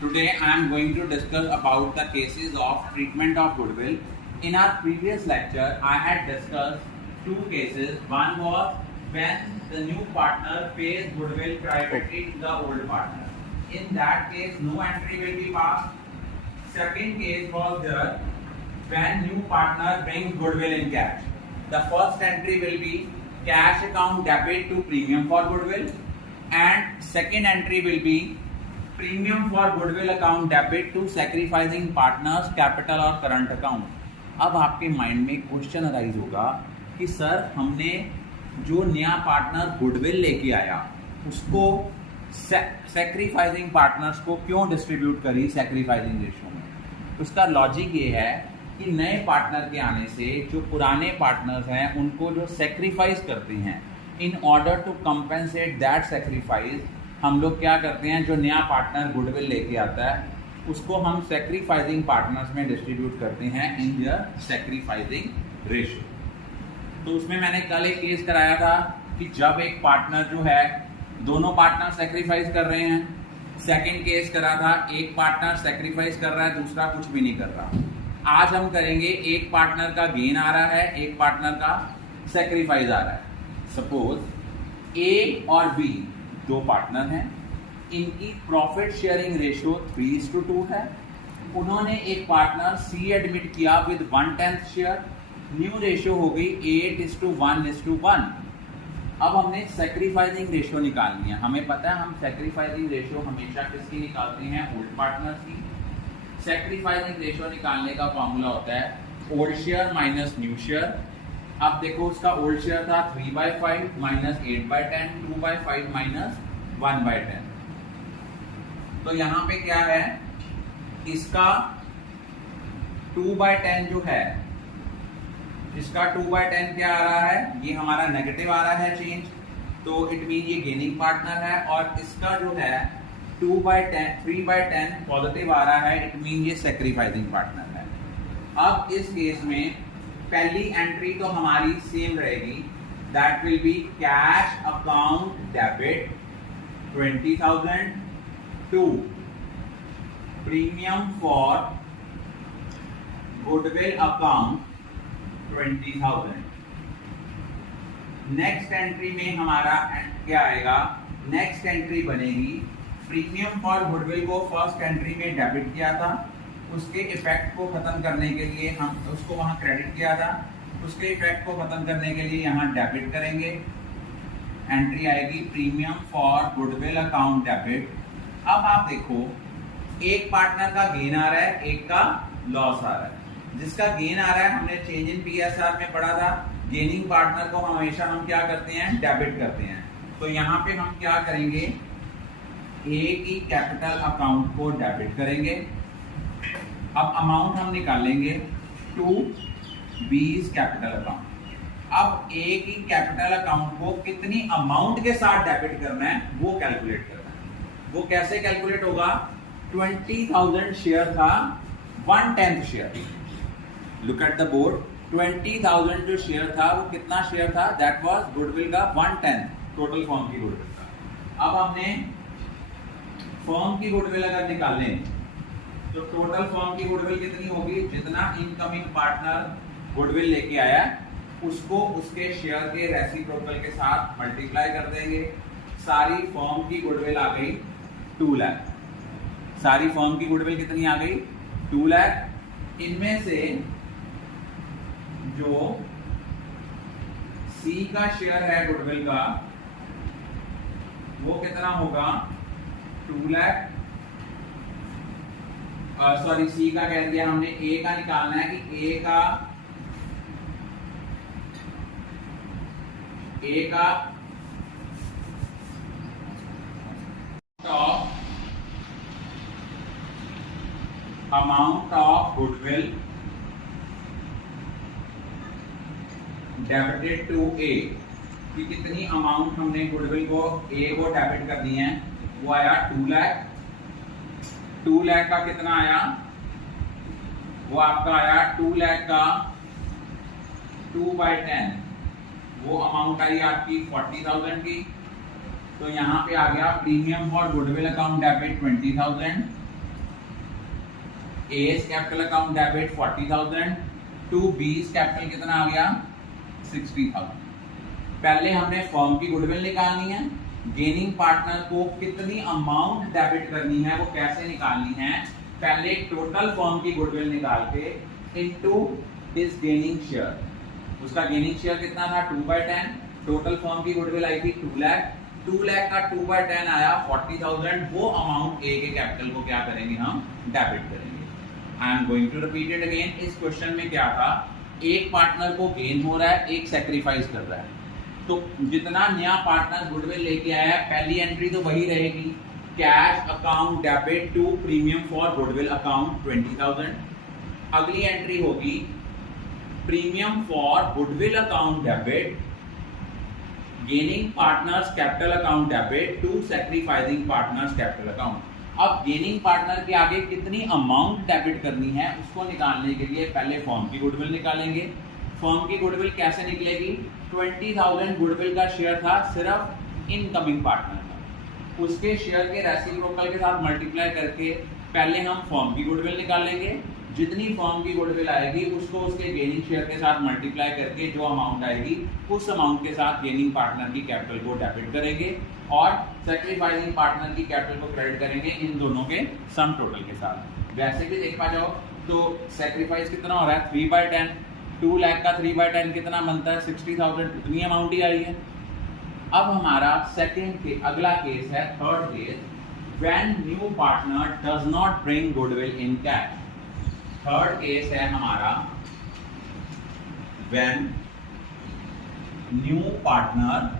Today I am going to discuss about the cases of treatment of goodwill. In our previous lecture, I had discussed two cases. One was when the new partner pays goodwill privately to the old partner. In that case, no entry will be passed. Second case was there when new partner brings goodwill in cash. The first entry will be cash account debit to premium for goodwill, and second entry will be premium for goodwill account debit to sacrificing partners capital और current account. अब आपके mind में question arise होगा कि sir हमने जो नया partner goodwill लेके आया उसको सैक्रिफाइसिंग पार्टनर्स को क्यों डिस्ट्रीब्यूट करी सैक्रिफाइसिंग रेशियो में। उसका लॉजिक ये है कि नए पार्टनर के आने से जो पुराने पार्टनर्स हैं उनको जो सैक्रिफाइस करते हैं, in order to compensate that sacrifice हम लोग क्या करते हैं, जो नया पार्टनर गुडविल लेके आता है उसको हम सैक्रिफाइसिंग पार्टनर्स में डिस्ट्रीब्यूट करते हैं इन देयर सैक्रिफाइसिंग रेशियो। तो उसमें मैंने कल एक केस कराया था कि जब एक पार्टनर जो है, दोनों पार्टनर सैक्रिफाइस कर रहे हैं। सेकंड केस करा था एक पार्टनर सैक्रिफाइस कर रहा है, दूसरा कुछ भी नहीं कर रहा। आज हम करेंगे एक पार्टनर का गेन आ रहा है, एक पार्टनर का सैक्रिफाइस आ रहा है। सपोज ए और बी दो पार्टनर हैं, इनकी प्रॉफिट शेयरिंग रेशियो 3:2 है। उन्होंने एक पार्टनर सी एडमिट किया विद 1/10 शेयर, न्यू रेशियो हो गई 8:1:1। अब हमने सैक्रिफाइसिंग रेशियो निकालनी है। हमें पता है हम सैक्रिफाइसिंग रेशियो हमेशा किसकी निकालते हैं, ओल्ड पार्टनर्स की। सैक्रिफाइसिंग रेशियो निकालने का फॉर्मूला होता है old share minus new share. अब देखो उसका ओल्ड शेयर था 3/5 माइनस 8/10, 2/5 माइनस 1/10। तो यहाँ पे क्या है, इसका 2/10 जो है, इसका 2/10 क्या आ रहा है, ये हमारा नेगेटिव आ रहा है चेंज, तो इट मीन ये गेनिंग पार्टनर है। और इसका जो है 3/10 पॉजिटिव आ रहा है, इट मीन ये सैक्रिफाइसिंग पार्टनर है। अब इस केस में पहली एंट्री तो हमारी सेम रहेगी, that will be cash account debit 20,000 to premium for goodwill account 20,000। Next entry में हमारा क्या आएगा, नेक्स्ट एंट्री बनेगी प्रीमियम फॉर गुडविल को फर्स्ट एंट्री में डेबिट किया था, उसके इफेक्ट को खत्म करने के लिए हम उसको वहां क्रेडिट किया था, उसके इफेक्ट को खत्म करने के लिए यहां डेबिट करेंगे। एंट्री आएगी premium for goodwill account debit. अब आप देखो एक पार्टनर का गेन आ रहा है, एक का लॉस आ रहा है। जिसका गेन आ रहा है हमने चेंज इन पीएसआर में पढ़ा था, गेनिंग पार्टनर को हमेशा हम क्या करते हैं, डेबिट करते हैं। तो यहाँ पे हम क्या करेंगे, ए की कैपिटल अकाउंट को डेबिट करेंगे। अब अमाउंट हम निकालेंगे टू बीज कैपिटल अकाउंट। अब ए की कैपिटल अकाउंट को कितनी अमाउंट के साथ डेबिट करना है वो कैलकुलेट करना है। वो कैसे कैलकुलेट होगा, 20,000 शेयर था, 1/10 share. Look at the board, 20,000 जो शेयर था वो कितना शेयर था, दैट वाज गुडविल का 1/10 टोटल फर्म की गुडविल का। अब हमने फर्म की गुडविल अगर निकालें तो टोटल फर्म की गुडविल कितनी होगी, जितना इनकमिंग पार्टनर गुडविल लेके आया उसको उसके शेयर के रेसिप्रोकल के साथ मल्टीप्लाई कर देंगे। सारी फर्म की गुडविल आ गई 2 लाख। सारी फर्म की गुडविल कितनी आ गई, 2 लाख। इनमें से जो सी का शेयर है गुडविल का वो कितना होगा, 2 लाख। सॉरी सी का कह दिया हमने, ए का निकालना है कि ए का amount of goodwill debited to A, कि कितनी अमाउंट हमने गुडविल को ए को डेबिट करनी है, वो आया 2 लाख। 2 लाख का कितना आया, वो आपका आया 2 लाख का 2/10, वो अमाउंट आई आपकी 40,000 की। तो यहाँ पे आ गया premium for goodwill account debit 20,000 A's capital account debit 40,000 to B's capital कितना आ गया 60,000। पहले हमने फर्म की गुडविल निकालनी है, गेनिंग पार्टनर को कितनी अमाउंट डेबिट करनी है वो कैसे निकालनी है, पहले टोटल फर्म की गुडविल निकाल के इनटू हिज गेनिंग शेयर, उसका गेनिंग शेयर कितना था 2/10, टोटल फर्म की गुडविल आई थी 2 लाख, 2 लाख का 2/10 आया 40,000, वो अमाउंट ए के कैपिटल को क्या करेंगे हम डेबिट करेंगे। I am going to repeat it again. इस क्वेश्चन में क्या था, एक पार्टनर को गेन हो रहा है, एक सैक्रिफाइस कर रहा है, तो जितना नया पार्टनर गुडविल लेके आया है पहली एंट्री तो वही रहेगी, cash account debit to premium for goodwill account 20,000। अगली एंट्री होगी premium for goodwill account debit gaining partners capital account debit to sacrificing partners capital account. अब गेनिंग पार्टनर के आगे कितनी अमाउंट डेबिट करनी है उसको निकालने के लिए पहले फर्म की गुडविल निकालेंगे। फर्म की गुडविल कैसे निकलेगी, 20,000 गुडविल का शेयर था सिर्फ इनकमिंग पार्टनर का, उसके शेयर के रेसिप्रोकल के साथ मल्टीप्लाई करके पहले हम फर्म की गुडविल निकालेंगे, जितनी फर्म की गुडविल आएगी उसको उसके गेनिंग शेयर के साथ मल्टीप्लाई करके जो अमाउंट आएगी उस अमाउंट के साथ गेनिंग पार्टनर की कैपिटल को डेबिट करेंगे और सैक्रिफाइसिंग पार्टनर की कैपिटल को क्रेडिट करेंगे इन दोनों के सम टोटल के साथ। वैसे भी देख पा जाओ तो सैक्रिफाइस कितना हो रहा है 3/10, 2 लाख का 3/10 कितना बनता है 60,000, उतनी अमाउंट ही आई है। अब हमारा सेकंड के अगला केस है third case, when new partner does not bring goodwill in cash. Third case है हमारा when new partner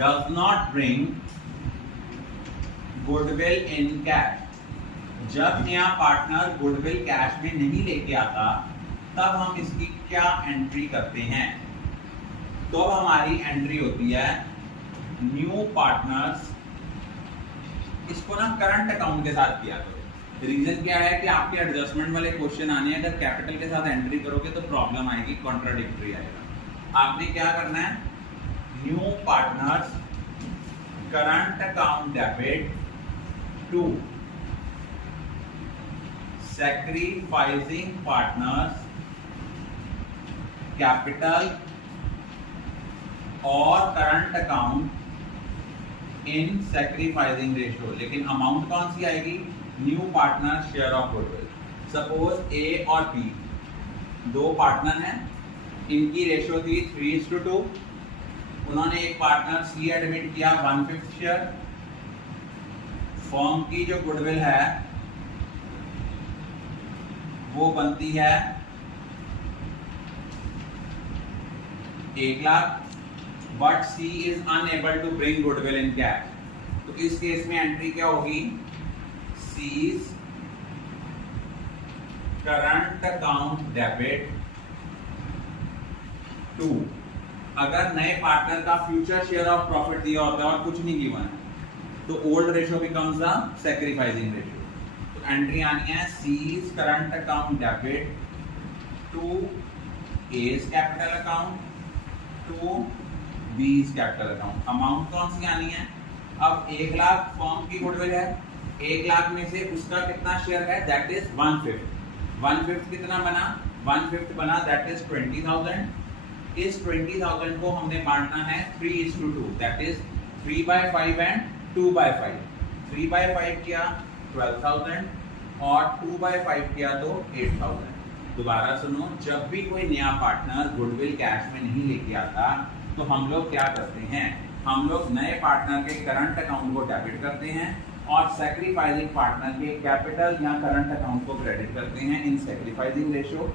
does not bring goodwill in cash। जब नया पार्टनर गुडविल कैश में नहीं लेके आता तब हम इसकी क्या एंट्री करते हैं, तो अब हमारी एंट्री होती है न्यू पार्टनर्स, इसको ना करंट अकाउंट के साथ किया करो। रीजन क्या है कि आपके एडजस्टमेंट वाले क्वेश्चन आने हैं, अगर कैपिटल के साथ एंट्री करोगे तो प्रॉब्लम आएगी, कॉन्ट्राडिक्टरी आएगा। आपने क्या करना है, new partners current account debit to sacrificing partners capital और current account in sacrificing ratio. लेकिन अमाउंट कौन सी आएगी, new partner share of goodwill. Suppose A और बी दो पार्टनर हैं, इनकी रेशियो थी 3:2, उन्होंने एक पार्टनर सी एडमिट किया 1/5 शेयर, फर्म की जो गुडविल है वो बनती है 1 lakh, but she is unable to bring goodwill in cash. तो इस केस में एंट्री क्या होगी, C's current account debit to, अगर नए पार्टनर का फ्यूचर शेयर ऑफ प्रॉफिट दिया होता है और कुछ नहीं गिवन है तो old ratio becomes the sacrificing ratio. तो एंट्री आनी है C's current account debit to A's capital account to B's capital account. Amount कौन सी आनी है, अब 1 लाख फर्म की गुडविल है, 1 लाख में से उसका कितना शेयर है, दैट इज 1/5। 1/5 कितना बना, 1/5 बना दैट इज 20,000। इस 20,000 को हमने बांटना है 3:2, दैट इज 3/5 एंड 2/5। 3/5 किया 12,000 और 2/5 किया तो 8,000। दोबारा सुनो, जब भी कोई नया पार्टनर गुडविल कैश में नहीं लेके आता तो हम लोग क्या करते हैं, हम लोग नए पार्टनर के करंट अकाउंट को डेबिट करते हैं और सैक्रिफाइसिंग पार्टनर के कैपिटल या करंट अकाउंट को क्रेडिट करते हैं इन सैक्रिफाइसिंग रेशियो।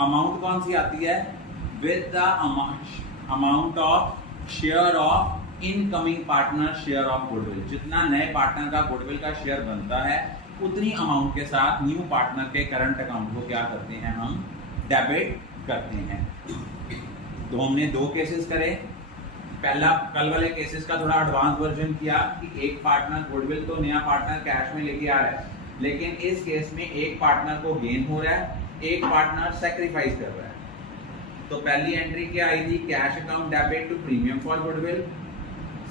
अमाउंट कौन सी आती है, with the amount of share of incoming partner share of goodwill। जितना नए पार्टनर का गुडविल का शेयर बनता है उतनी अमाउंट के साथ न्यू पार्टनर के करंट अकाउंट को क्या करते हैं, हम डेबिट करते हैं। तो हमने दो केसेस करे, पहला कल वाले केसेस का थोड़ा एडवांस वर्जन किया कि एक पार्टनर गुडविल तो नया पार्टनर कैश में लेके आ रहा है, लेकिन इस केस में एक पार्टनर को गेन हो रहा है, एक पार्टनर सैक्रिफाइस कर रहा है। तो पहली एंट्री क्या आई थी, cash account debit to premium for goodwill.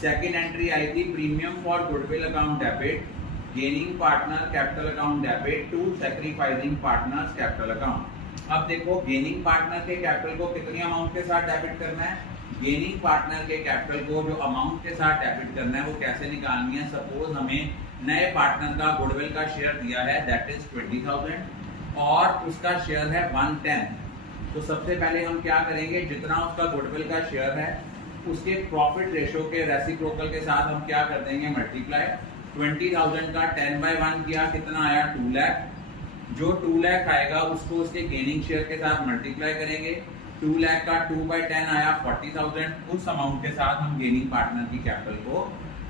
Second entry आई थी premium for goodwill account debit gaining partner capital account debit to sacrificing partners capital account. अब देखो गेनिंग पार्टनर के कैपिटल को कितनी अमाउंट के साथ डेबिट करना है। गेनिंग पार्टनर के कैपिटल को जो अमाउंट के साथ डेबिट करना है वो कैसे निकालनी है। सपोज हमें नए पार्टनर का गुडविल का शेयर दिया है दैट इज 20,000 और उसका शेयर है 110। तो सबसे पहले हम क्या करेंगे, जितना उसका गुडविल का शेयर है उसके प्रॉफिट रेशो के रेसिप्रोकल के साथ हम क्या कर देंगे मल्टीप्लाई। 20,000 का 10/1 किया, कितना आया 2 लाख। जो 2 लाख आएगा उसको उसके गेनिंग शेयर के साथ मल्टीप्लाई करेंगे। 2 लाख का 2/10 आया 40,000। उस अमाउंट के साथ हम गेनिंग पार्टनर की कैपिटल को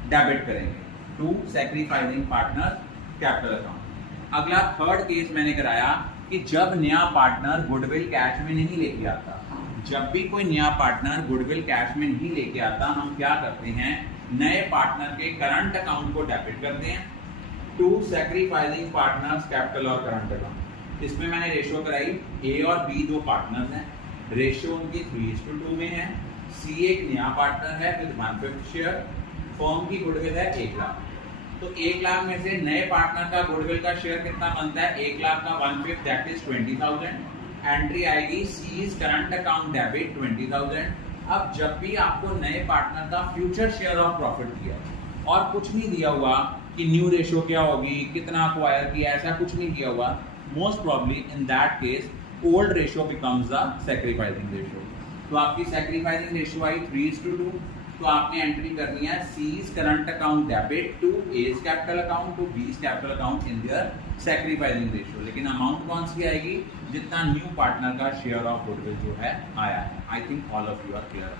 डेबिट करेंगे to sacrificing partner capital account. अगला थर्ड केस मैंने कराया कि जब नया पार्टनर गुडविल कैश में नहीं लेके आता। जब भी कोई नया पार्टनर गुडविल कैश में नहीं लेके आता हम क्या करते हैं, नए पार्टनर के करंट अकाउंट को डेबिट करते हैं टू सैक्रिफाइसिंग पार्टनर्स कैपिटल और करंट अकाउंट। इसमें मैंने रेशो कराई, ए और बी दो पार्टनर्स हैं, रेशो उनकी 3:2 में है। सी एक नया पार्टनर है विद 1/5 शेयर, फर्म की गुडविल है 1 लाख। तो 1 लाख में से नए पार्टनर का गुडविल का शेयर कितना बनता है, 1 लाख का 1/5 दैट इज 20,000। एंट्री आएगी सी इज करंट अकाउंट डेबिट 20,000। अब जब भी आपको नए पार्टनर का फ्यूचर शेयर ऑफ प्रॉफिट दिया और कुछ नहीं दिया हुआ कि न्यू रेशो क्या होगी, कितना अक्वायर किया, ऐसा कुछ नहीं दिया हुआ, most probably in that case old ratio becomes the sacrificing ratio. तो आपकी सैक्रिफाइसिंग रेशो आई 3:2। तो आपने एंट्री करनी है C's current account debit to A's capital account to B's capital account in their sacrificing ratio. लेकिन अमाउंट कौन सी आएगी, जितना न्यू पार्टनर का शेयर ऑफ गुडविल जो है आया है। I think all of you are clear.